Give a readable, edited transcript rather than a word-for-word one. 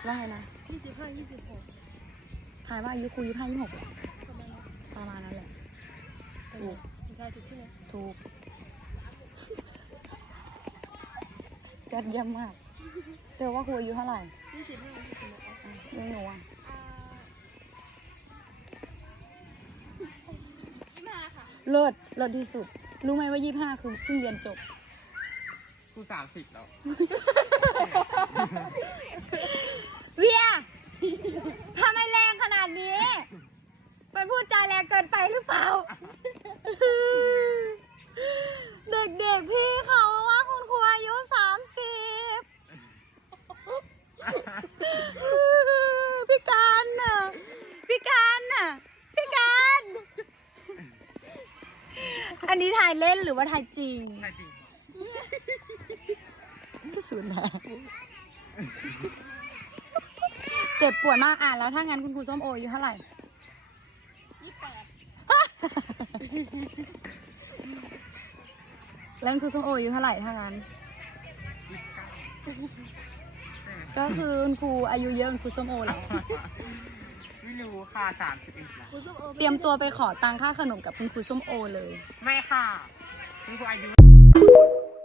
ว่าไงนะ 25 26 ทายว่าอายุครู25 26หรอประมาณนั้นประมาณนั้นแหละถูกใช่ถูกใช่ไหมถูกยอดเยี่ยมมากเธอว่าครูอายุเท่าไหร่ 25 26 ยังหนูอ่ะ 25ค่ะเลิศที่สุดรู้ไหมว่า25คือเพิ่งเรียนจบกู30แล้วเวียทำไมแรงขนาดนี้มันพูดจาแรงเกินไปหรือเปล่า เด็กๆพี่เขาว่าคุณครูอายุ30พี่การน่ะพี่การอันนี้ถ่ายเล่นหรือว่าถ่ายจริงใช่จริงก็สูญนะเจ็บปวดมากแล้วถ้างั้นคุณครูส้มโออายุเท่าไหร่ แล้วคุณครูส้มโออายุเท่าไหร่ถ้างั้น ก็คือคุณครูอายุเยอะคุณครูส้มโอแล้วไม่รู้ค่ะ31แล้วคุณส้มโอเตรียมตัวไปขอตังค่าขนมกับคุณครูส้มโอเลยไม่ค่ะคุณครูอายุ